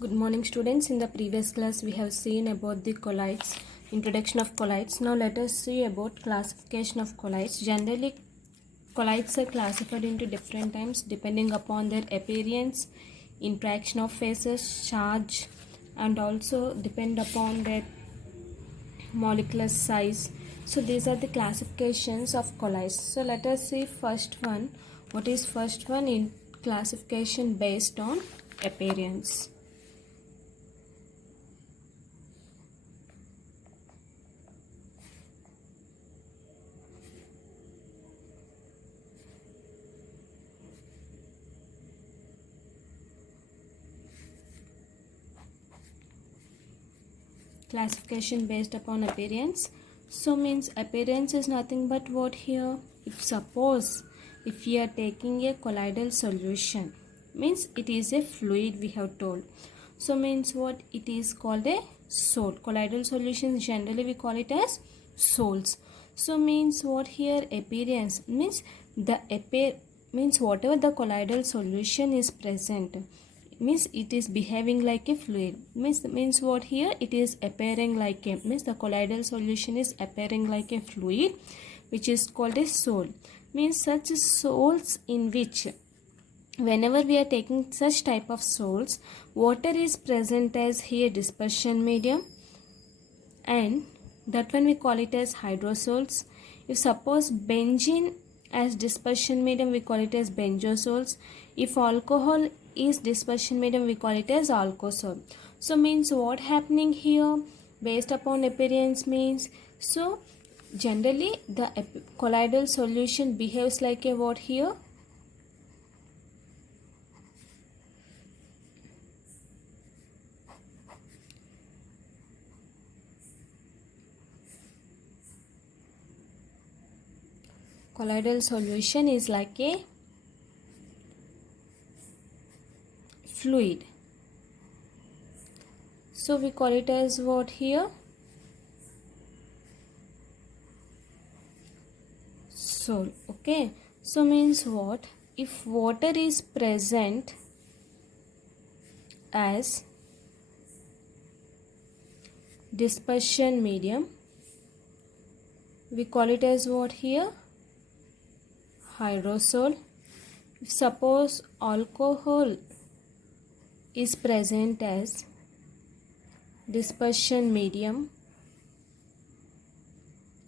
Good morning students. In the previous class we have seen about the colloids, introduction of colloids. Now let us see about classification of colloids. Generally colloids are classified into different types depending upon their appearance, interaction of phases, charge, and also depend upon their molecular size. So these are the classifications of colloids. So let us see first one. What is first one? In classification based on appearance. Classification based upon appearance. So means appearance is nothing but what here? If we are taking a colloidal solution, means it is a fluid we have told. So means what? It is called a sol. Colloidal solutions generally we call it as sols. So means what here? Appearance means means whatever the colloidal solution is present, means it is behaving like a fluid, means what here? It is appearing like a, means the colloidal solution is appearing like a fluid, which is called a sol. Means such sols in which, whenever we are taking such type of sols, water is present as here dispersion medium, and that one we call it as hydrosols. If suppose benzene as dispersion medium, we call it as benzosols. If alcohol is dispersion medium, we call it as alkosol. So means what happening here? Based upon appearance means, so generally the colloidal solution behaves like a what here? Colloidal solution is like a fluid. So we call it as what here? Sol. Okay. So means what? If water is present as dispersion medium, we call it as what here? Hydrosol. If suppose alcohol is present as dispersion medium,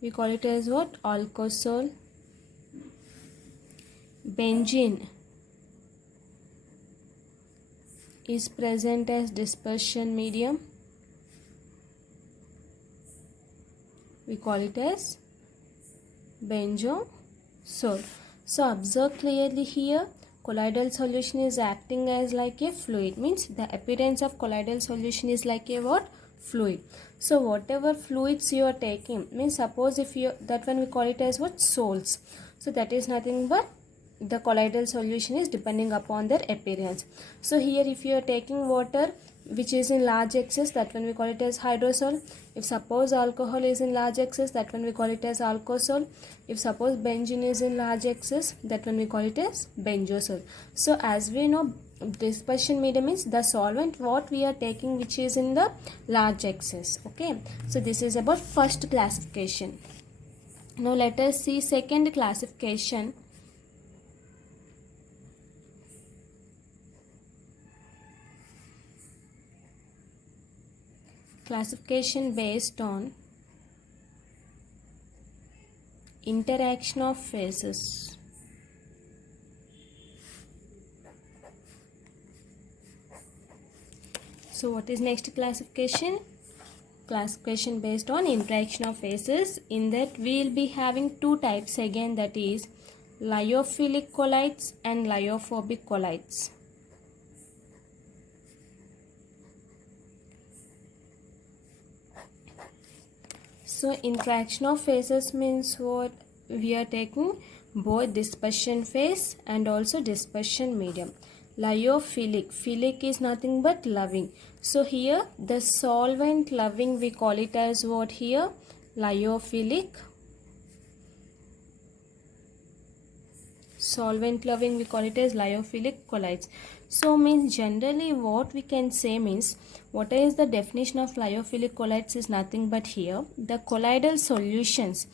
we call it as what? Alkosol. Benzene is present as dispersion medium, we call it as benzosol. So observe clearly here, colloidal solution is acting as like a fluid, means the appearance of colloidal solution is like a what? Fluid. So whatever fluids you are taking, means suppose if you, that one we call it as what? Sols. So that is nothing but the colloidal solution is depending upon their appearance. So here if you are taking water which is in large excess, that one we call it as hydrosol. If suppose alcohol is in large excess, that one we call it as alkosol. If suppose benzene is in large excess, that one we call it as benzosol. So as we know, dispersion medium is the solvent what we are taking which is in the large excess. Okay, so this is about first classification. Now let us see second classification. Classification based on interaction of phases. So what is next classification? Classification based on interaction of phases. In that we will be having two types again, that is lyophilic colloids and lyophobic colloids. So interaction of phases means what? We are taking both dispersion phase and also dispersion medium. Lyophilic, philic is nothing but loving. So here the solvent loving we call it as what here? Lyophilic. Solvent loving we call it as lyophilic colloids. So means generally what we can say means, what is the definition of lyophilic colloids is nothing but here the colloidal solutions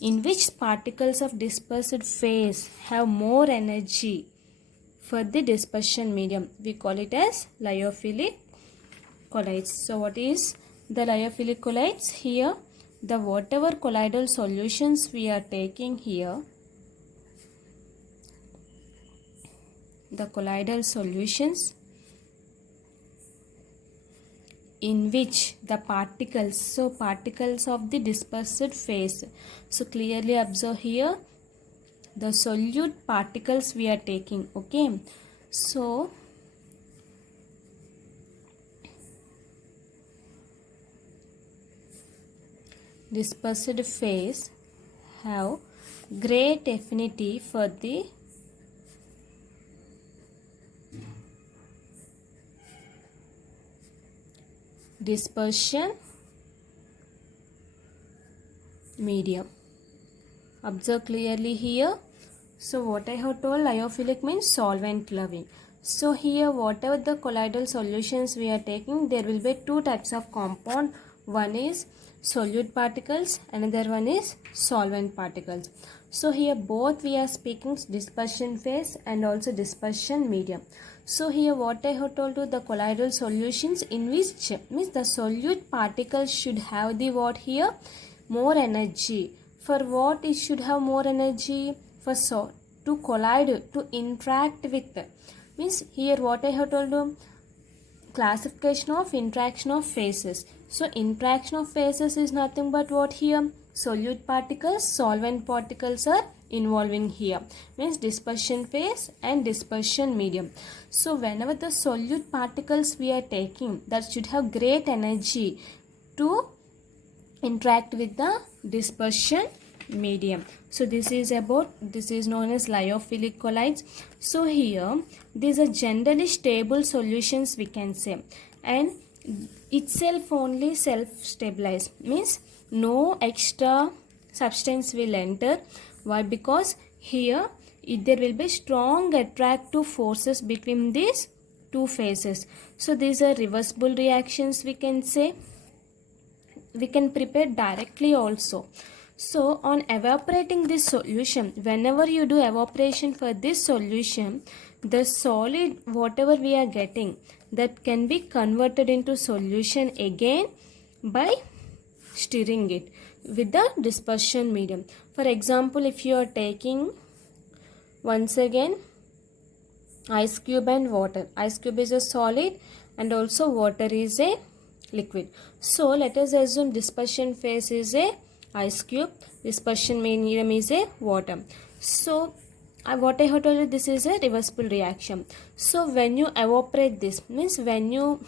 in which particles of dispersed phase have more energy for the dispersion medium. We call it as lyophilic colloids. So what is the lyophilic colloids? Here the whatever colloidal solutions we are taking here, the colloidal solutions in which the particles, so particles of the dispersed phase, so clearly observe here the solute particles we are taking. Okay, so dispersed phase have great affinity for the dispersion medium. Observe clearly here. So what I have told, lyophilic means solvent loving. So here whatever the colloidal solutions we are taking, there will be two types of compound. One is solute particles, another one is solvent particles. So here both we are speaking dispersion phase and also dispersion medium. So here what I have told you, the colloidal solutions in which means the solute particles should have the what here, more energy. For what it should have more energy? For to collide, to interact with, means here what I have told you, classification of interaction of phases. So interaction of phases is nothing but what here, solute particles, solvent particles are involving here, means dispersion phase and dispersion medium. So whenever the solute particles we are taking, that should have great energy to interact with the dispersion medium. So this is known as lyophilic colloids. So here these are generally stable solutions we can say, and itself only self stabilize, means no extra substance will enter. Why? Because here there will be strong attractive forces between these two phases. So these are reversible reactions we can say. We can prepare directly also. So on evaporating this solution, whenever you do evaporation for this solution, the solid whatever we are getting, that can be converted into solution again by stirring it with the dispersion medium. For example, if you are taking once again ice cube and water, ice cube is a solid and also water is a liquid. So let us assume dispersion phase is a ice cube, dispersion medium is a water. So what I have told you, this is a reversible reaction. So when you evaporate this, means when you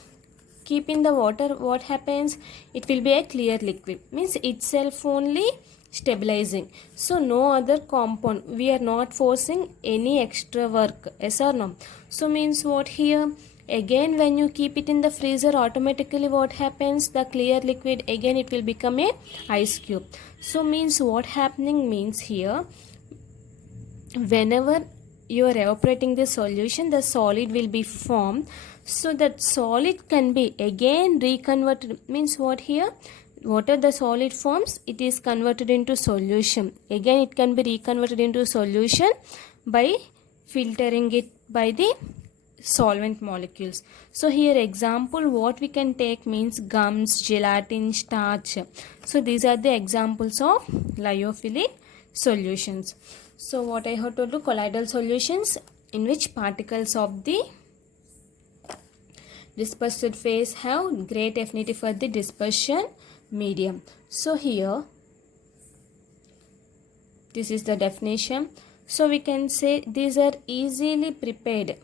keep in the water, what happens? It will be a clear liquid, means itself only stabilizing. So no other compound, we are not forcing any extra work, yes or no? So means what here? Again when you keep it in the freezer, automatically what happens? The clear liquid again it will become a ice cube. So means what happening means here, whenever you are evaporating the solution, the solid will be formed. So that solid can be again reconverted, means what here, whatever the solid forms, it is converted into solution. Again it can be reconverted into solution by filtering it by the solvent molecules. So here example what we can take means gums, gelatin, starch. So these are the examples of lyophilic solutions. So what I have told you, colloidal solutions in which particles of the dispersed phase have great affinity for the dispersion medium. So here this is the definition. So we can say these are easily prepared.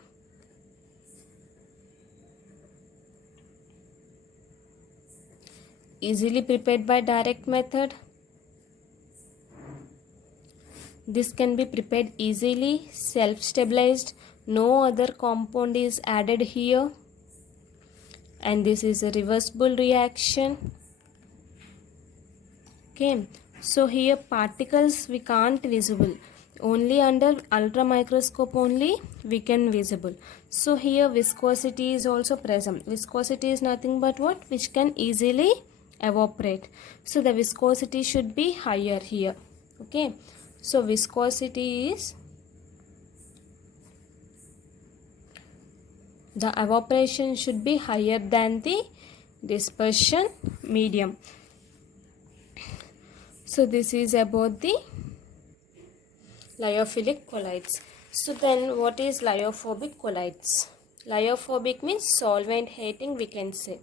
Easily prepared by direct method. This can be prepared easily, self-stabilized, no other compound is added here, and this is a reversible reaction. Okay, so here particles we can't visible, only under ultra microscope only we can visible. So here viscosity is also present. Viscosity is nothing but what? Which can easily evaporate. So the viscosity should be higher here. Okay. So viscosity is the evaporation should be higher than the dispersion medium. So this is about the lyophilic colloids. So then what is lyophobic colloids? Lyophobic means solvent hating, we can say.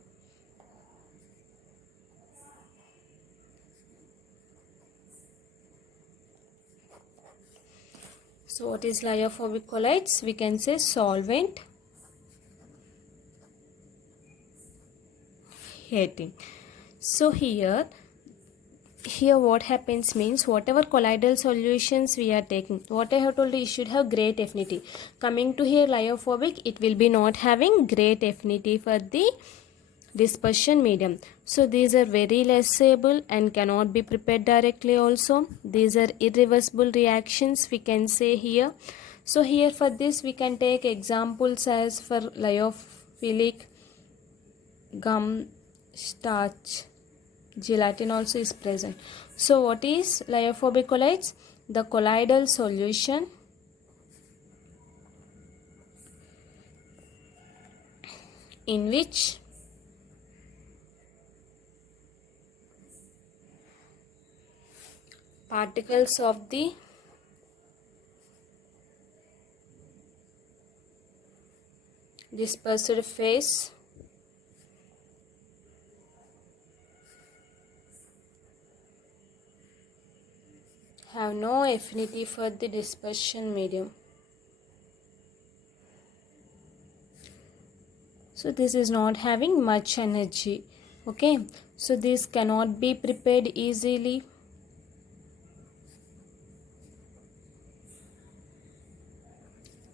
So what is lyophobic colloids? We can say solvent hating. So here what happens means whatever colloidal solutions we are taking, what I have told you, it should have great affinity. Coming to here lyophobic, it will be not having great affinity for the dispersion medium. So these are very less stable and cannot be prepared directly also. These are irreversible reactions, we can say here. So here for this we can take examples as for lyophilic, gum, starch, gelatin also is present. So what is lyophobic colloids? The colloidal solution in which particles of the dispersed phase have no affinity for the dispersion medium. So this is not having much energy. Okay, so this cannot be prepared easily.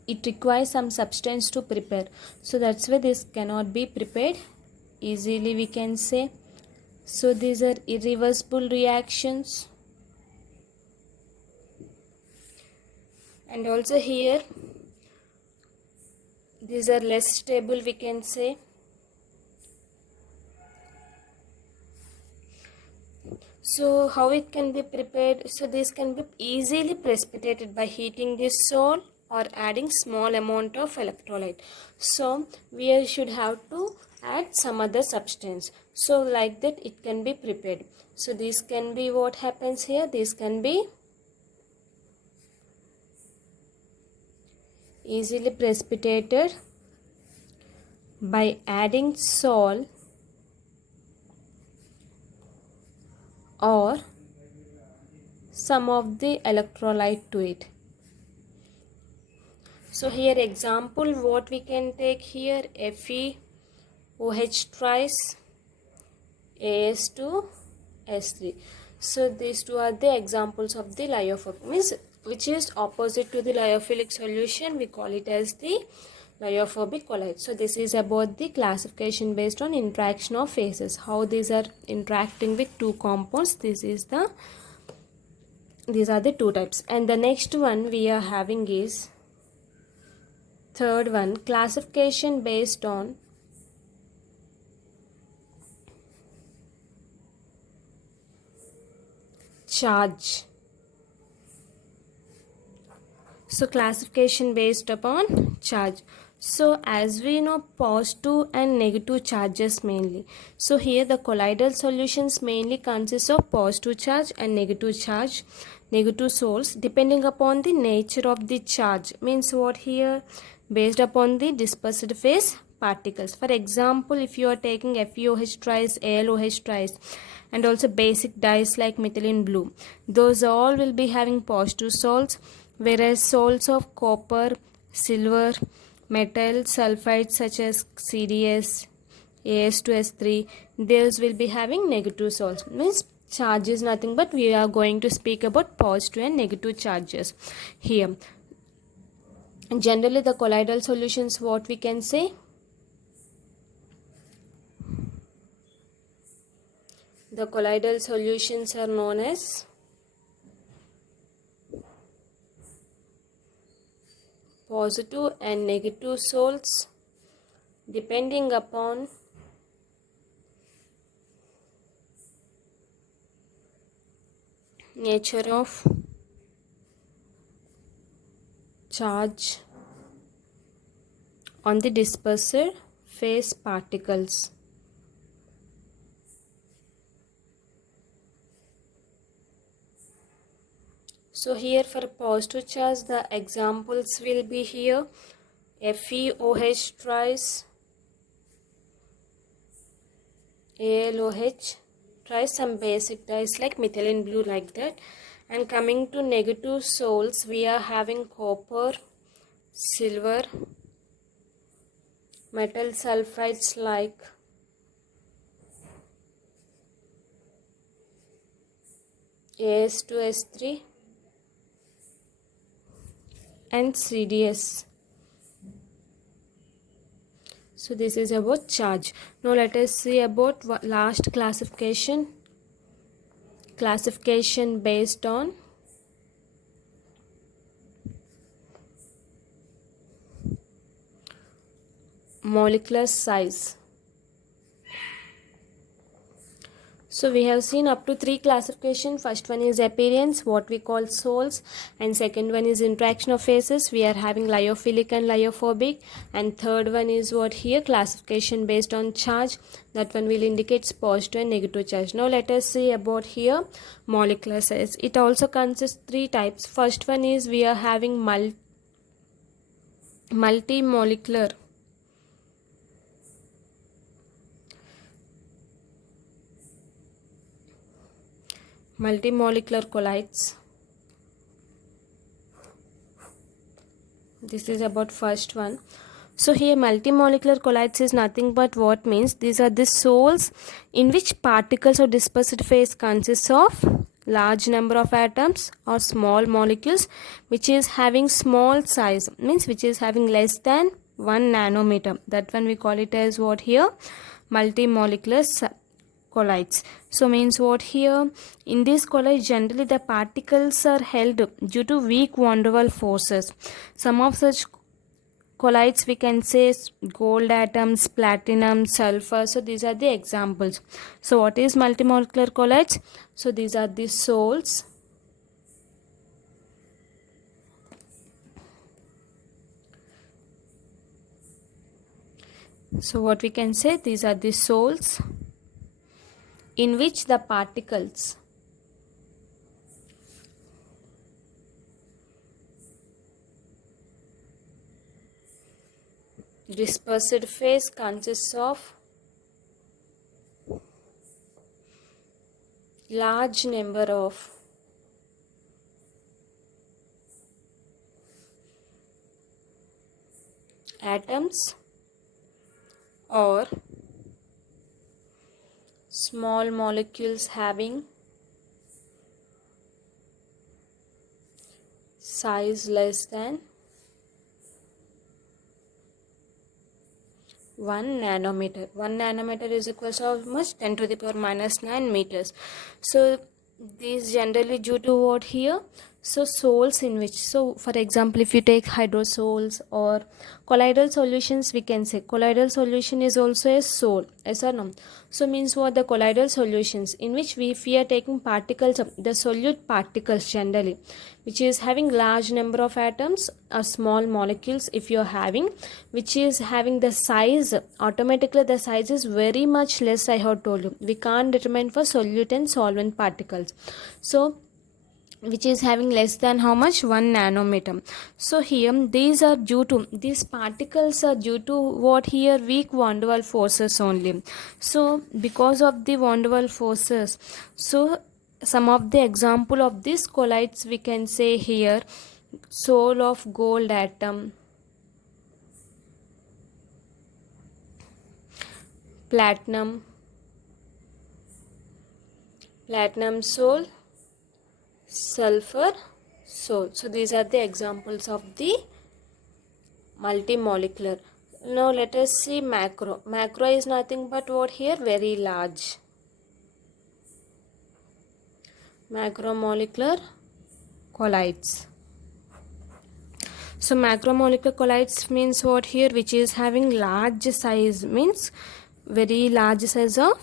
It requires some substance to prepare. So that's why this cannot be prepared easily, we can say. So these are irreversible reactions. And also here these are less stable, we can say. So how it can be prepared? So this can be easily precipitated by heating this salt or adding small amount of electrolyte. So we should have to add some other substance. So like that it can be prepared. So this can be what happens here. This can be easily precipitated by adding salt or some of the electrolyte to it. So here example what we can take here, FeOH thrice As2S3. So these two are the examples of the lyophobic, means which is opposite to the lyophilic solution. We call it as the lyophobic colloid. So this is about the classification based on interaction of phases, how these are interacting with two compounds. These are the two types. And the next one we are having is third one, classification based on charge. So classification based upon charge. So as we know, positive and negative charges mainly. So here the colloidal solutions mainly consist of positive charge and negative charge, negative source, depending upon the nature of the charge. Means what here? Based upon the dispersed phase particles. For example, if you are taking FeOH thrice, AlOH thrice, and also basic dyes like methylene blue, those all will be having positive salts, whereas salts of copper, silver, metal sulfides such as CDS, As2S3, those will be having negative salts. Means charge is nothing but we are going to speak about positive and negative charges here. Generally the colloidal solutions, what we can say, the colloidal solutions are known as positive and negative soles depending upon nature of charge on the dispersed phase particles. So here for positive charge, the examples will be here FeOH tries, AlOH tries, some basic dyes like methylene blue like that. And coming to negative soles, we are having copper, silver, metal sulfides like As2S3 and CDS. So this is about charge. Now let us see about last classification. Classification based on molecular size. So we have seen up to 3 classification. First one is appearance, what we call soles, and second one is interaction of phases. We are having lyophilic and lyophobic, and third one is what here, classification based on charge. That one will indicate positive and negative charge. Now let us see about here molecular size. It also consists 3 types. First one is we are having multimolecular. Multimolecular colloids. This is about first one. So here multimolecular colloids is nothing but what means these are the soles in which particles or dispersed phase consists of large number of atoms or small molecules which is having small size, means which is having less than 1 nanometer. That one we call it as what here, multimolecular colloids. So means what here, in these colloids generally the particles are held due to weak van der Waals forces. Some of such colloids we can say gold atoms, platinum, sulfur. So these are the examples. So what is multimolecular colloids? So these are the soles so what we can say, these are the soles in which the particles dispersed phase consists of large number of atoms or small molecules having size less than 1 nanometer. 1 nanometer is equals to how much? 10 to the power minus 9 meters. So these generally due to what here? So soles in which, so for example if you take hydrosols or colloidal solutions, we can say colloidal solution is also a sole, yes or no? So means what, the colloidal solutions in which if we are taking particles, the solute particles generally which is having large number of atoms or small molecules if you are having, which is having the size, automatically the size is very much less. I have told you we can't determine for solute and solvent particles. So which is having less than how much, 1 nanometer. So here these are due to, these particles are due to what here, weak van der Waals forces only. So because of the van der Waals forces, so some of the example of these colloids we can say here, sole of gold atom, platinum sole, sulfur sole. So these are the examples of the multimolecular. Now let us see macro. Macro is nothing but what here, very large. Macromolecular colloids. So macromolecular colloids means what here, which is having large size, means very large size of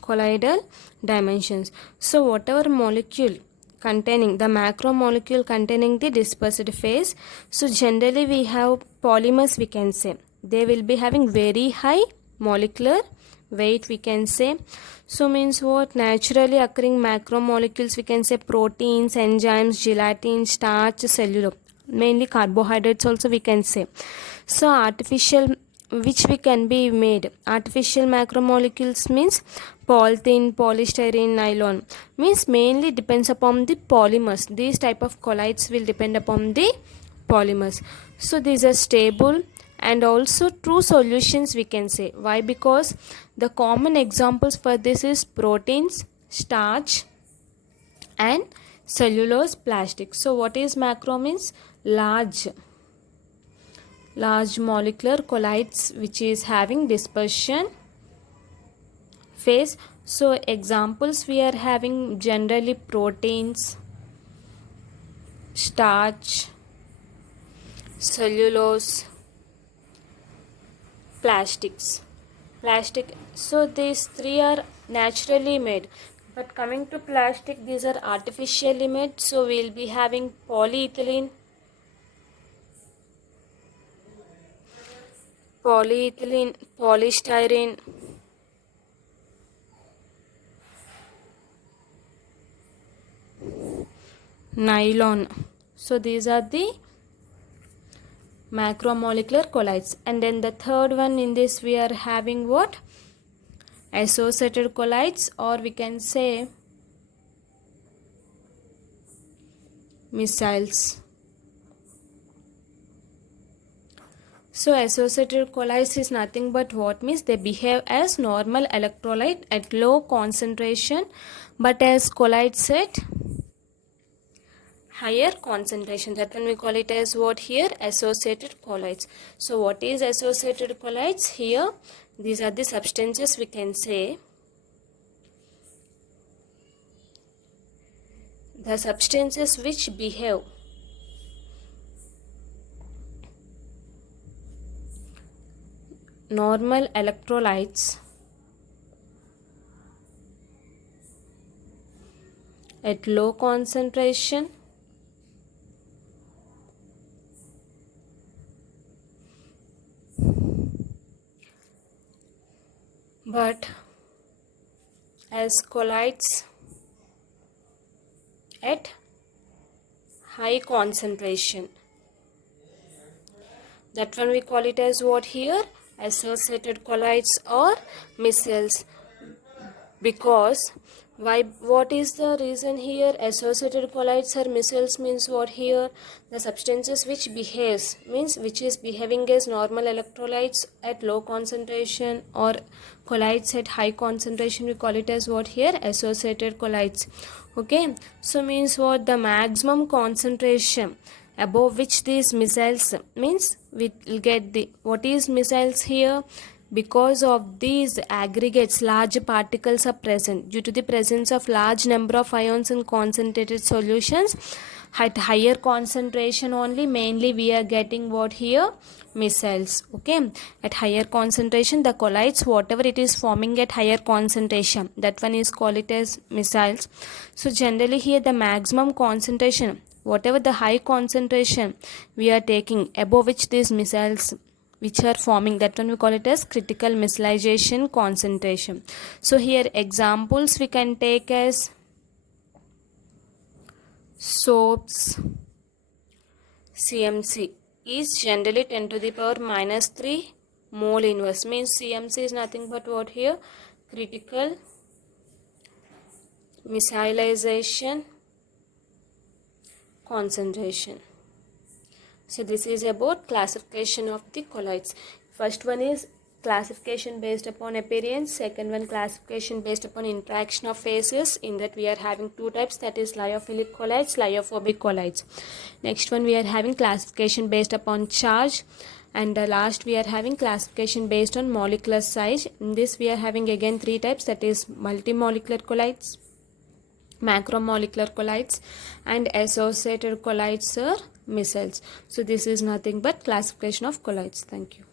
colloidal dimensions. So whatever molecule containing the macromolecule containing the dispersed phase, so generally we have polymers, we can say they will be having very high molecular weight, we can say. So means what, naturally occurring macromolecules, we can say proteins, enzymes, gelatin, starch, cellulose, mainly carbohydrates also we can say. So artificial, which we can be made artificial macromolecules means polythene, polystyrene, nylon, means mainly depends upon the polymers. These type of colloids will depend upon the polymers. So these are stable and also true solutions, we can say. Why? Because the common examples for this is proteins, starch and cellulose, plastic. So what is macro means? Large molecular colloids which is having dispersion phase. So examples we are having generally proteins, starch, cellulose, plastic. So these three are naturally made, but coming to plastic, these are artificially made. So we'll be having polyethylene, polystyrene, nylon. So these are the macromolecular colloids. And then the third one in this we are having what? Associated colloids, or we can say micelles. So associated colloids is nothing but what, means they behave as normal electrolyte at low concentration but as colloids at higher concentration. That one we call it as what here? Associated colloids. So what is associated colloids? Here these are the substances, we can say the substances which behave normal electrolytes at low concentration but as colloids at high concentration. That one we call it as what here? Associated colloids or micelles. Because why? What is the reason here? Associated colloids or micelles means what here? The substances which behaves, means which is behaving as normal electrolytes at low concentration, or colloids at high concentration, we call it as what here? Associated colloids. Okay, so means what? The maximum concentration above which these micelles, means we will get the, what is micelles here? Because of these aggregates, large particles are present. Due to the presence of large number of ions in concentrated solutions at higher concentration only, mainly we are getting what here? Micelles. Okay, at higher concentration the colloids, whatever it is forming at higher concentration, that one is called it as micelles. So generally here the maximum concentration, whatever the high concentration we are taking, above which these micelles which are forming, that one we call it as critical micellization concentration. So here examples we can take as soaps. CMC is generally 10 to the power minus 3 mole inverse, means CMC is nothing but what here? Critical micellization concentration. So this is about classification of the colloids. First one is classification based upon appearance. Second one, classification based upon interaction of phases. In that we are having two types, that is lyophilic colloids, lyophobic colloids. Next one we are having classification based upon charge. And the last we are having classification based on molecular size. In this we are having again three types, that is multimolecular colloids, macromolecular colloids, and associated colloids or missiles. So this is nothing but classification of colloids. Thank you.